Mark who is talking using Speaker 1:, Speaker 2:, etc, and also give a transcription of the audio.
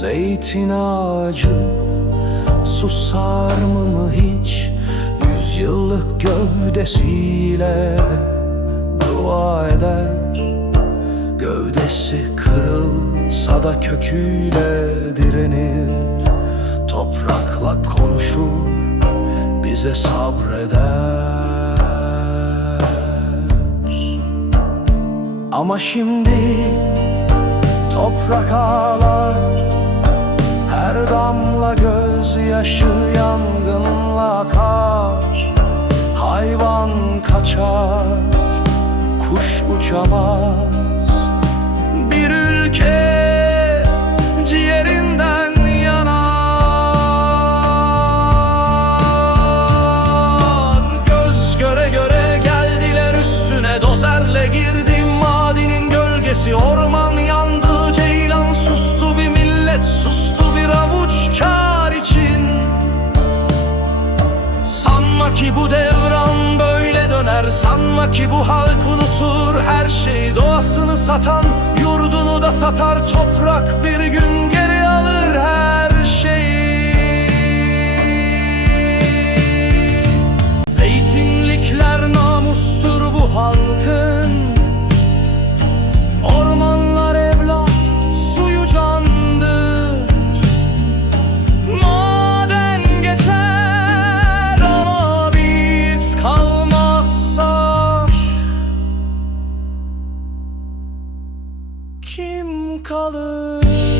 Speaker 1: Zeytin ağacı susar mı hiç? Yüzyıllık gövdesiyle dua eder. Gövdesi kırılsa da köküyle direnir. Toprakla konuşur bize sabreder. Ama şimdi toprak ağlar gözyaşı yangınla akar Hayvan kaçar, kuş uçamaz. Bir ülke ki bu devran böyle döner. Sanma ki bu halk unutur her şeyi. Doğasını satan yurdunu da satar. Toprak bir gün Kim kalır?